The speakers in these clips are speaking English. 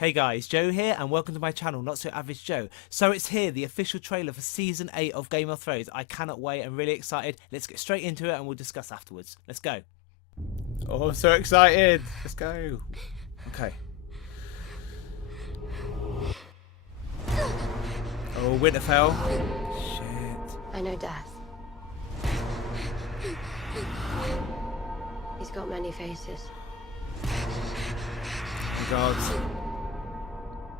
Hey guys, Joe here and welcome to my channel, Not So Average Joe. So it's here, the official trailer for Season 8 of Game of Thrones. I cannot wait, I'm really excited. Let's get straight into it and we'll discuss afterwards. Let's go. Oh, I'm so excited. Let's go. Okay. Oh, Winterfell. Shit. I know death. He's got many faces. Oh God.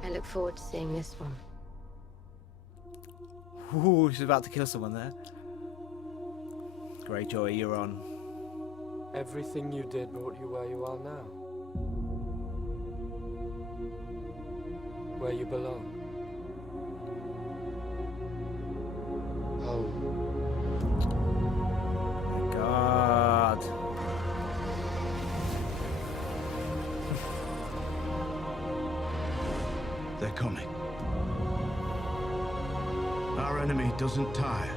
I look forward to seeing this one. Ooh, she's about to kill someone there. Greyjoy, you're on. Everything you did brought you where you are now. Where you belong. Home. Oh my God. They're coming. Our enemy doesn't tire.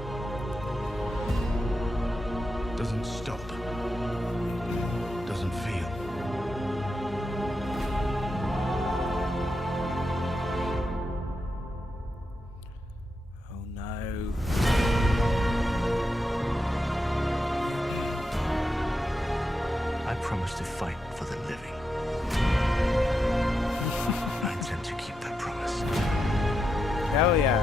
Doesn't stop. Doesn't feel. Oh no. I promise to fight for the living. I intend to keep that promise. Hell yeah.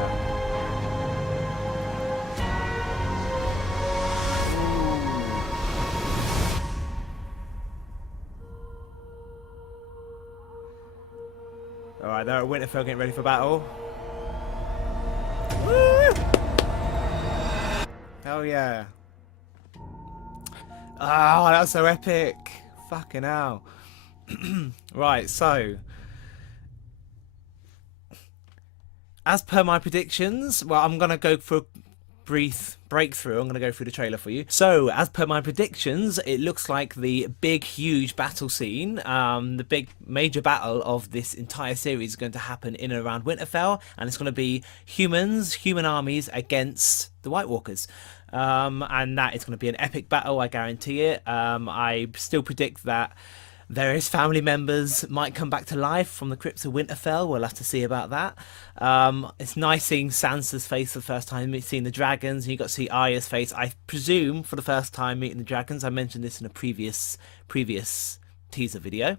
Alright, they're at Winterfell getting ready for battle. Woo! Hell yeah. Oh, that was so epic. Fucking hell. Right, so as per my predictions, well, I'm going to go for a brief breakthrough. I'm going to go through the trailer for you. So, as per my predictions, it looks like the big, huge battle scene, the big major battle of this entire series is going to happen in and around Winterfell, and it's going to be human armies against the White Walkers. And that is going to be an epic battle, I guarantee it. I still predict that various family members might come back to life from the crypts of Winterfell. We'll have to see about that. It's nice seeing Sansa's face for the first time, seeing the dragons, and you got to see Arya's face, I presume, for the first time meeting the dragons. I mentioned this in a previous teaser video.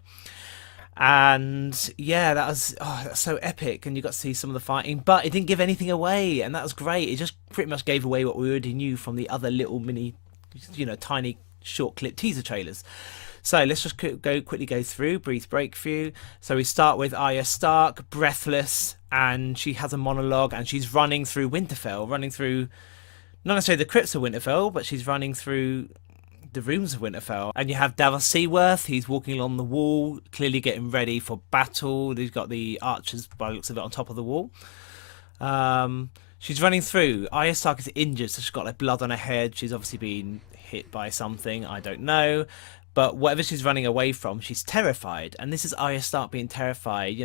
And yeah, that's so epic, and you got to see some of the fighting, but it didn't give anything away, and that was great. It just pretty much gave away what we already knew from the other little mini, tiny short clip teaser trailers. So let's just quickly go through, brief breakthrough. So we start with Arya Stark, breathless, and she has a monologue, and she's running through Winterfell, running through, not necessarily the crypts of Winterfell, but she's running through the rooms of Winterfell. And you have Davos Seaworth, he's walking along the wall, clearly getting ready for battle. He's got the archers, by the looks of it, on top of the wall. She's running through. Arya Stark is injured, so she's got like blood on her head. She's obviously been hit by something, I don't know. But whatever she's running away from, she's terrified. And this is Arya Stark being terrified,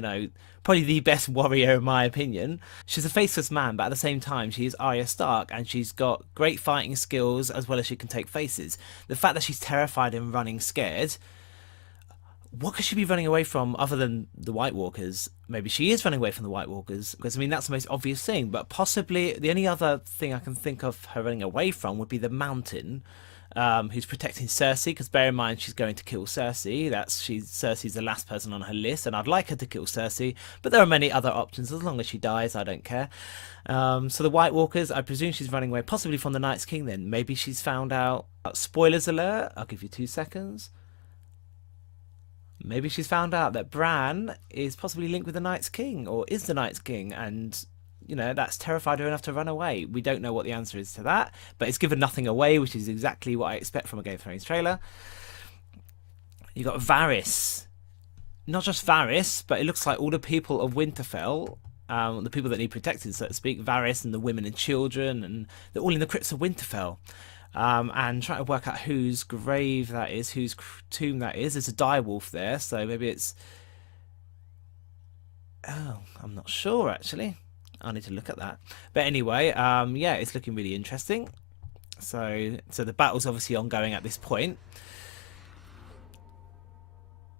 probably the best warrior in my opinion. She's a faceless man, but at the same time, she is Arya Stark, and she's got great fighting skills as well as she can take faces. The fact that she's terrified and running scared, what could she be running away from other than the White Walkers? Maybe she is running away from the White Walkers, because I mean, that's the most obvious thing. But possibly the only other thing I can think of her running away from would be the Mountain. Who's protecting Cersei, because bear in mind she's going to kill Cersei. Cersei's the last person on her list, and I'd like her to kill Cersei, but there are many other options. As long as she dies, I don't care. So the White Walkers, I presume she's running away, possibly from the Night's King. Then maybe she's found out. Spoilers alert! I'll give you 2 seconds. Maybe she's found out that Bran is possibly linked with the Night's King, or is the Night's King, and that's terrified her enough to run away. We don't know what the answer is to that, but it's given nothing away, which is exactly what I expect from a Game of Thrones trailer. You got Varys. Not just Varys, but it looks like all the people of Winterfell, the people that need protected, so to speak, Varys and the women and children, and they're all in the crypts of Winterfell. And trying to work out whose grave that is, whose tomb that is. There's a direwolf there, so maybe it's... Oh, I'm not sure, actually. I need to look at that. But anyway, yeah, it's looking really interesting. So the battle's obviously ongoing at this point.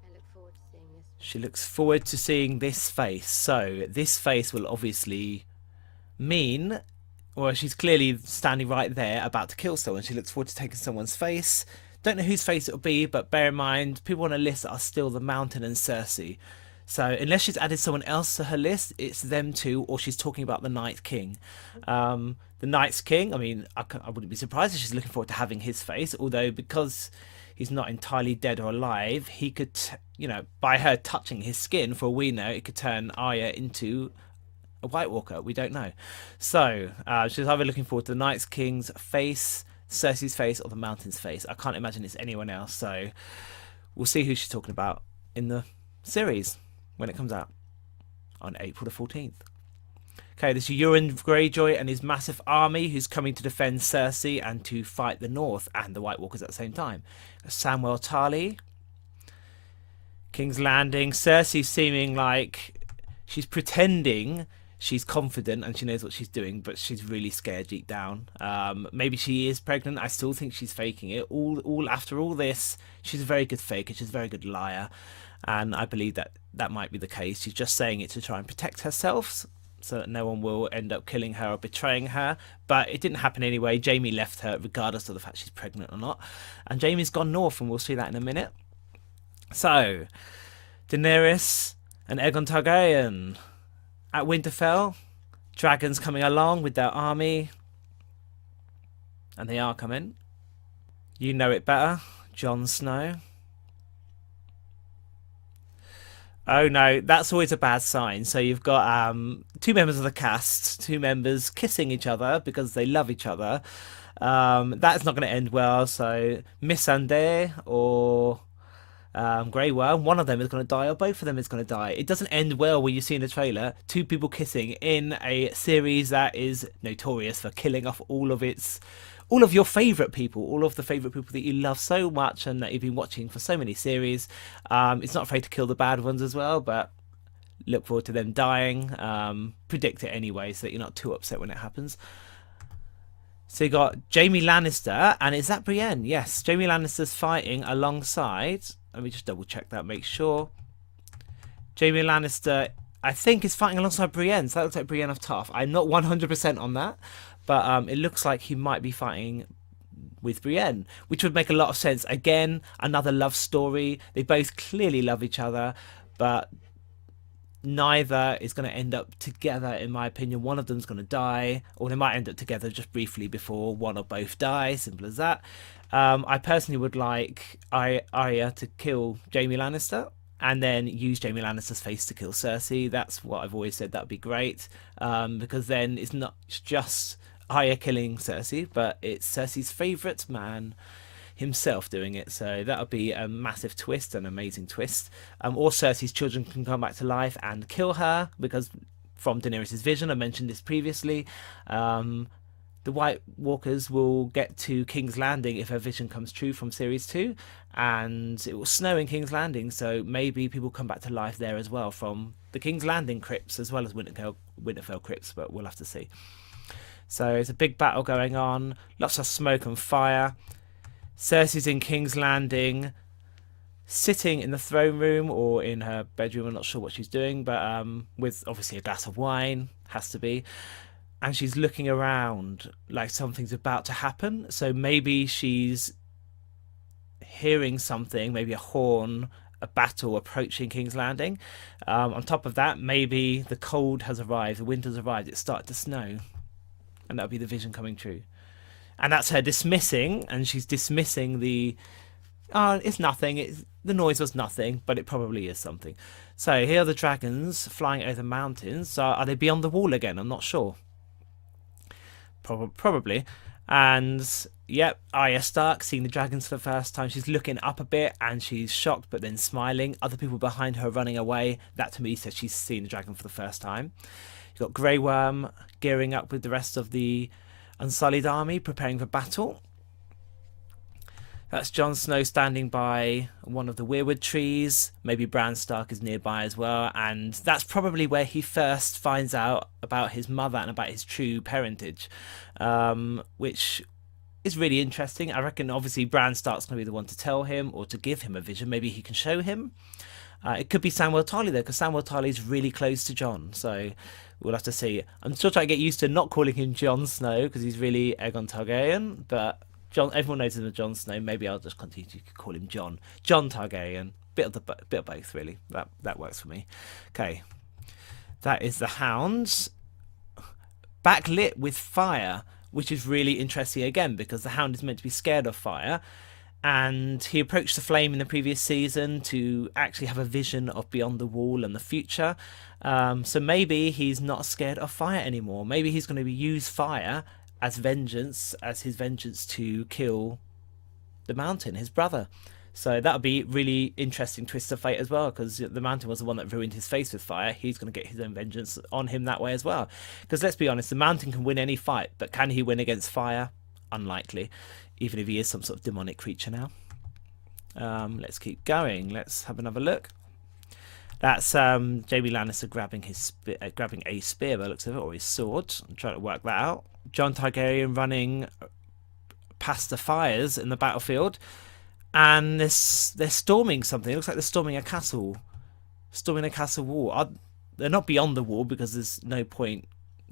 I look forward to seeing this one. She looks forward to seeing this face. So this face will obviously mean, well, she's clearly standing right there about to kill someone. She looks forward to taking someone's face. Don't know whose face it'll be, but bear in mind, people on the list are still the Mountain and Cersei. So unless she's added someone else to her list, it's them two, or she's talking about the Night King. The Night's King, I mean, I wouldn't be surprised if she's looking forward to having his face, although because he's not entirely dead or alive, he could, you know, by her touching his skin, for all we know, it could turn Arya into a White Walker. We don't know. So she's either looking forward to the Night's King's face, Cersei's face, or the Mountain's face. I can't imagine it's anyone else. So we'll see who she's talking about in the series when it comes out on April the 14th. Okay, this is Euron Greyjoy and his massive army who's coming to defend Cersei and to fight the North and the White Walkers at the same time. Samwell Tarly, King's Landing. Cersei seeming like she's pretending she's confident and she knows what she's doing, but she's really scared deep down. Maybe she is pregnant. I still think she's faking it. All after all this, she's a very good faker. She's a very good liar, and I believe that that might be the case. She's just saying it to try and protect herself, so that no one will end up killing her or betraying her. But it didn't happen anyway. Jaime left her regardless of the fact she's pregnant or not, and Jaime's gone north, and we'll see that in a minute. So Daenerys and Aegon Targaryen at Winterfell, dragons coming along with their army, and they are coming. You know it better, Jon Snow. Oh no, that's always a bad sign. So you've got two members of the cast, two members kissing each other because they love each other. That's not going to end well. So Missandei or Grey Worm, one of them is going to die or both of them is going to die. It doesn't end well when you see in the trailer two people kissing in a series that is notorious for killing off all of your favourite people, all of the favourite people that you love so much and that you've been watching for so many series. It's not afraid to kill the bad ones as well, but look forward to them dying. Predict it anyway so that you're not too upset when it happens. So you got Jaime Lannister, and is that Brienne? Yes, Jaime Lannister's fighting alongside, let me just double check that, make sure. Jaime Lannister, I think, is fighting alongside Brienne, so that looks like Brienne of Tarth. I'm not 100% on that, but it looks like he might be fighting with Brienne, which would make a lot of sense. Again, another love story. They both clearly love each other, but neither is going to end up together, in my opinion. One of them's going to die, or they might end up together just briefly before one or both die. Simple as that. I personally would like Arya to kill Jaime Lannister and then use Jaime Lannister's face to kill Cersei. That's what I've always said. That would be great, because then it's not just Arya killing Cersei, but it's Cersei's favourite man himself doing it. So that would be a massive twist, an amazing twist. Or Cersei's children can come back to life and kill her, because from Daenerys' vision, I mentioned this previously, the White Walkers will get to King's Landing if her vision comes true from Series 2, and it will snow in King's Landing, so maybe people come back to life there as well from the King's Landing crypts as well as Winterfell crypts, but we'll have to see. So it's a big battle going on, lots of smoke and fire. Cersei's in King's Landing, sitting in the throne room or in her bedroom. I'm not sure what she's doing, but with obviously a glass of wine, has to be. And she's looking around like something's about to happen. So maybe she's hearing something, maybe a horn, a battle approaching King's Landing. On top of that, maybe the cold has arrived, the winter's arrived, it's started to snow. And that'll be the vision coming true. And that's her dismissing, and she's dismissing the, it's nothing, the noise was nothing, but it probably is something. So here are the dragons flying over the mountains. So are they beyond the wall again? I'm not sure. Probably. And yep, Arya Stark seeing the dragons for the first time. She's looking up a bit and she's shocked but then smiling. Other people behind her running away. That to me says she's seen the dragon for the first time. You've got Grey Worm gearing up with the rest of the Unsullied army preparing for battle. That's Jon Snow standing by one of the weirwood trees. Maybe Bran Stark is nearby as well, and that's probably where he first finds out about his mother and about his true parentage, which is really interesting. I reckon obviously Bran Stark's going to be the one to tell him or to give him a vision. Maybe he can show him. It could be Samwell Tarly though, because Samwell Tarly is really close to Jon, so we'll have to see. I'm still trying to get used to not calling him Jon Snow because he's really Aegon Targaryen, but everyone knows him as Jon Snow. Maybe I'll just continue to call him Jon Targaryen. Bit of both, really. That works for me. Okay, that is the Hound, backlit with fire, which is really interesting again because the Hound is meant to be scared of fire. And he approached the flame in the previous season to actually have a vision of beyond the wall and the future. So maybe he's not scared of fire anymore. Maybe he's going to use fire as his vengeance to kill the Mountain, his brother. So that would be really interesting twist of fate as well, because the Mountain was the one that ruined his face with fire. He's going to get his own vengeance on him that way as well. Because let's be honest, the Mountain can win any fight, but can he win against fire? Unlikely. Even if he is some sort of demonic creature now. Let's keep going. Let's have another look. That's Jaime Lannister grabbing a spear by the looks of it, or his sword. I'm trying to work that out. Jon Targaryen running past the fires in the battlefield, and they're storming something. It looks like they're storming a castle. Storming a castle wall. They're not beyond the wall because there's no point.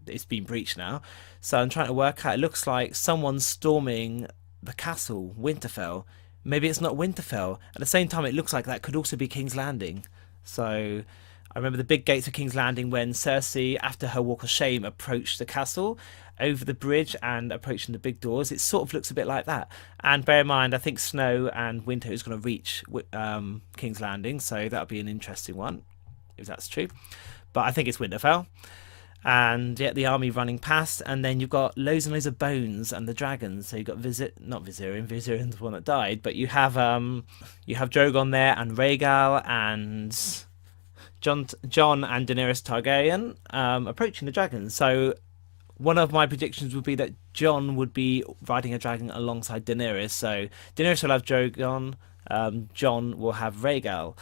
It's been breached now. So I'm trying to work out. It looks like someone's storming the castle, Winterfell. Maybe it's not Winterfell. At the same time, it looks like that could also be King's Landing. So I remember the big gates of King's Landing when Cersei, after her walk of shame, approached the castle over the bridge and approaching the big doors. It sort of looks a bit like that. And bear in mind, I think Snow and Winter is going to reach King's Landing, so that'll be an interesting one if that's true. But I think it's Winterfell. And yet the army running past, and then you've got loads and loads of bones and the dragons. So you've got Viserion's the one that died, but you have Drogon there and Rhaegal and Jon and Daenerys Targaryen approaching the dragons. So one of my predictions would be that Jon would be riding a dragon alongside Daenerys. So Daenerys will have Drogon, Jon will have Rhaegal.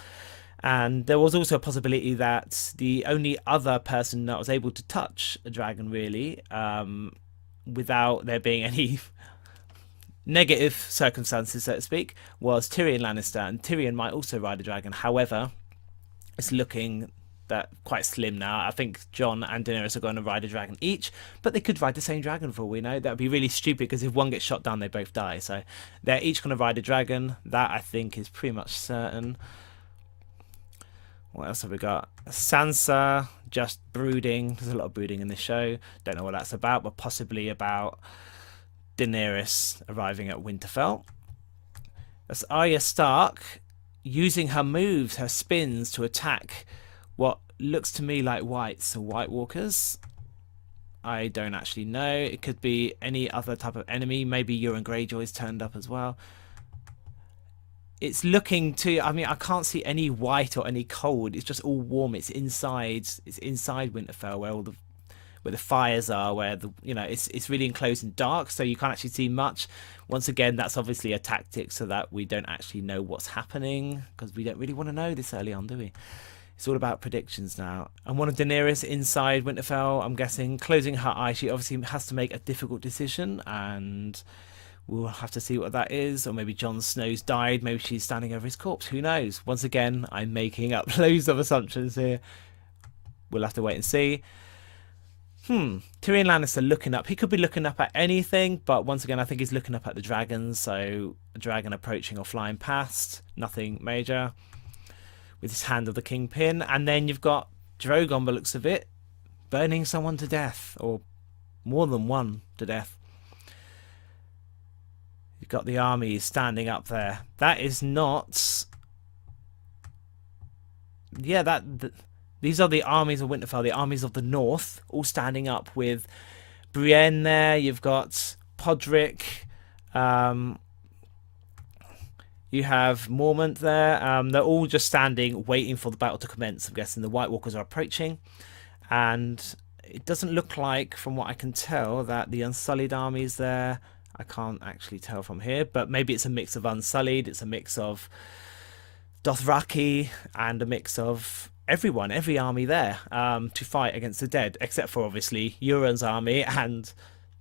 And there was also a possibility that the only other person that was able to touch a dragon, really, without there being any negative circumstances, so to speak, was Tyrion Lannister. And Tyrion might also ride a dragon. However, it's looking quite slim now. I think Jon and Daenerys are going to ride a dragon each, but they could ride the same dragon for all we know. That would be really stupid because if one gets shot down, they both die. So they're each going to ride a dragon. That, I think, is pretty much certain. What else have we got? Sansa just brooding. There's a lot of brooding in this show. Don't know what that's about, but possibly about Daenerys arriving at Winterfell. That's Arya Stark using her moves, her spins, to attack what looks to me like whites or White Walkers. I don't actually know. It could be any other type of enemy. Maybe Euron Greyjoy's turned up as well. It's looking to, I mean, I can't see any white or any cold. It's just all warm. It's inside Winterfell where the fires are, where it's really enclosed and dark, so you can't actually see much. Once again, that's obviously a tactic so that we don't actually know what's happening, because we don't really want to know this early on, do we? It's all about predictions now. And one of Daenerys inside Winterfell, I'm guessing, closing her eyes. She obviously has to make a difficult decision, and we'll have to see what that is. Or maybe Jon Snow's died. Maybe she's standing over his corpse. Who knows? Once again, I'm making up loads of assumptions here. We'll have to wait and see. Tyrion Lannister looking up. He could be looking up at anything, but once again, I think he's looking up at the dragons. So a dragon approaching or flying past. Nothing major. With his hand of the kingpin. And then you've got Drogon, by the looks of it, burning someone to death. Or more than one to death. You've got the army standing up there. That is not... Yeah, these are the armies of Winterfell, the armies of the north, all standing up with Brienne there. You've got Podrick. You have Mormont there. They're all just standing, waiting for the battle to commence. I'm guessing the White Walkers are approaching. And it doesn't look like, from what I can tell, that the Unsullied army is there. I can't actually tell from here, but maybe it's a mix of Unsullied, it's a mix of Dothraki, and a mix of everyone, every army there, to fight against the dead, except for obviously Euron's army and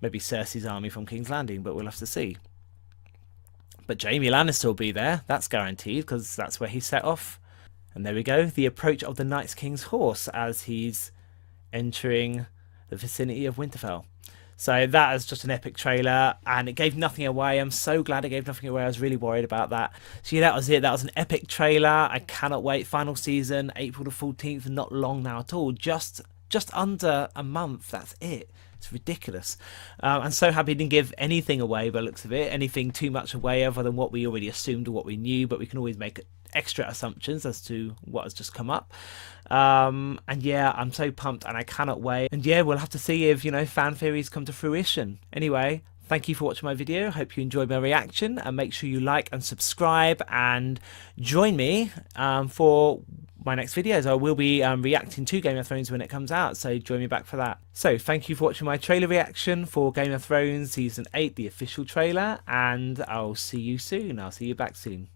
maybe Cersei's army from King's Landing, but we'll have to see. But Jaime Lannister will be there, that's guaranteed, because that's where he set off. And there we go, the approach of the Night King's horse as he's entering the vicinity of Winterfell. So that is just an epic trailer, and it gave nothing away. I'm so glad it gave nothing away. I was really worried about that. So yeah, that was it. That was an epic trailer. I cannot wait. Final season, April the 14th, not long now at all. Just under a month. That's it. It's ridiculous. I'm so happy it didn't give anything away by the looks of it. Anything too much away other than what we already assumed or what we knew, but we can always make extra assumptions as to what has just come up. And yeah, I'm so pumped and I cannot wait. And yeah, we'll have to see if, you know, fan theories come to fruition. Anyway, thank you for watching my video. Hope you enjoyed my reaction, and make sure you like and subscribe and join me for my next videos. I will be reacting to Game of Thrones when it comes out, so join me back for that. So thank you for watching my trailer reaction for Game of Thrones Season 8, the official trailer, and I'll see you soon. I'll see you back soon.